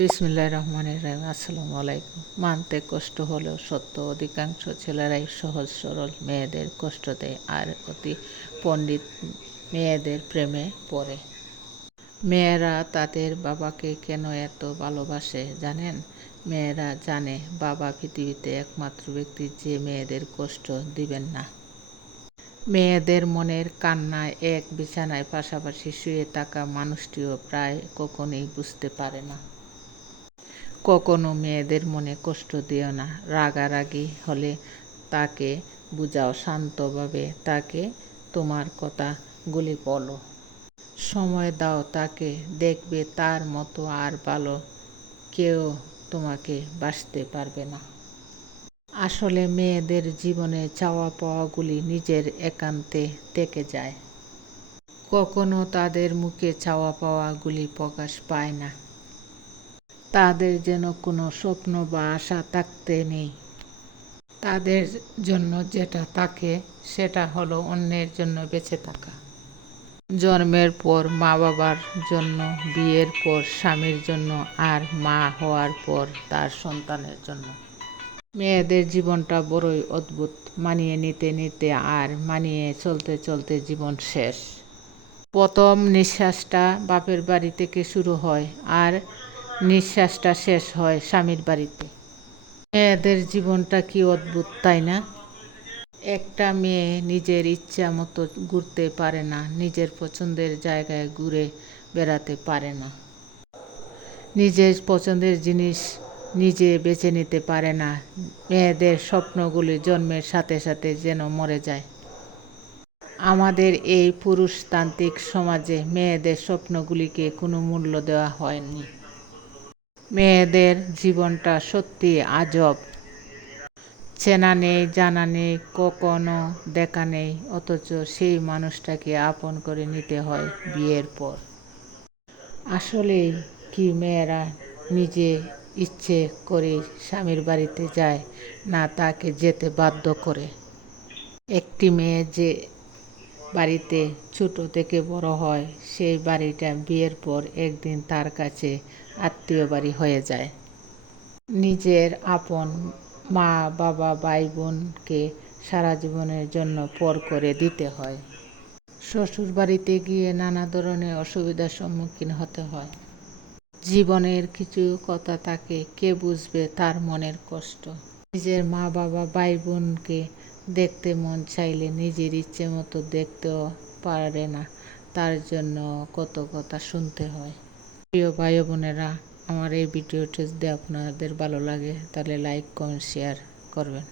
বিসমিল্লাহির রহমানির রহিম। আসসালামু আলাইকুম। মানতে কষ্ট হলেও সত্য, অধিকাংশ ছেলেরাই সহজ সরল মেয়েদের কষ্ট দেয় আর অতি পণ্ডিত মেয়েদের প্রেমে পড়ে। মেয়েরা তাদের বাবাকে কেন এত ভালোবাসে জানেন? মেয়েরা জানে বাবা পৃথিবীতে একমাত্র ব্যক্তি যে মেয়েদের কষ্ট দিবেন না। মেয়েদের মনের কান্না এক বিছানায় পাশাপাশি শুয়ে থাকা মানুষটিও প্রায় কখনোই বুঝতে পারে না। কখনো মেয়েদের মনে কষ্ট দিও না। রাগারাগি হলে তাকে বুঝাও শান্তভাবে, তাকে তোমার কথাগুলি বলো। সময় দাও তাকে, দেখবে তার মতো আর ভালো কেউ তোমাকে বাসতে পারবে না। আসলে মেয়েদের জীবনে চাওয়া পাওয়াগুলি নিজের একান্তে থেকে যায়। কখনো তাদের মুখে চাওয়া পাওয়াগুলি প্রকাশ পায় না। তাদের যেন কোনো স্বপ্ন বা আশা থাকতে নেই। তাদের জন্য যেটা থাকে সেটা হলো অন্যের জন্য বেঁচে থাকা। জন্মের পর মা বাবার জন্য, বিয়ের পর স্বামীর জন্য, আর মা হওয়ার পর তার সন্তানের জন্য। মেয়েদের জীবনটা বড়ই অদ্ভুত। মানিয়ে নিতে নিতে আর মানিয়ে চলতে চলতে জীবন শেষ। প্রথম নিঃশ্বাসটা বাপের বাড়ি থেকে শুরু হয় আর নিঃশ্বাসটা শেষ হয় স্বামীর বাড়িতে। মেয়েদের জীবনটা কি অদ্ভুত, তাই না? একটা মেয়ে নিজের ইচ্ছা মতো ঘুরতে পারে না, নিজের পছন্দের জায়গায় ঘুরে বেড়াতে পারে না, নিজের পছন্দের জিনিস নিজে বেছে নিতে পারে না। মেয়েদের স্বপ্নগুলি জন্মের সাথে সাথে যেন মরে যায়। আমাদের এই পুরুষতান্ত্রিক সমাজে মেয়েদের স্বপ্নগুলিকে কোনো মূল্য দেওয়া হয়নি। মেয়েদের জীবনটা সত্যি আজব। চেনা নেই, জানা নেই, কখনো দেখা নেই, অথচ সেই মানুষটাকে আপন করে নিতে হয় বিয়ের পর। আসলেই কি মেয়েরা নিজে ইচ্ছে করে স্বামীর বাড়িতে যায়, না তাকে যেতে বাধ্য করে? একটি মেয়ে যে বাড়িতে ছোট থেকে বড় হয়, সেই বাড়িটা বিয়ের পর একদিন তার কাছে আত্মীয় বাড়ি হয়ে যায়। নিজের আপন মা বাবা ভাই বোনকে সারা জীবনের জন্য পর করে দিতে হয়। শ্বশুর বাড়িতে গিয়ে নানা ধরনের অসুবিধার সম্মুখীন হতে হয়। জীবনের কিছু কথা থাকে, কে বুঝবে তার মনের কষ্ট? নিজের মা বাবা ভাই বোনকে দেখতে মন চাইলে নিজের ইচ্ছে মতো দেখতেও পারে না, তার জন্য কত কথা শুনতে হয়। প্রিয় ভাই বোনেরা, আমার এই ভিডিওটি যদি আপনাদের ভালো লাগে তাহলে লাইক কমেন্ট শেয়ার করবেন।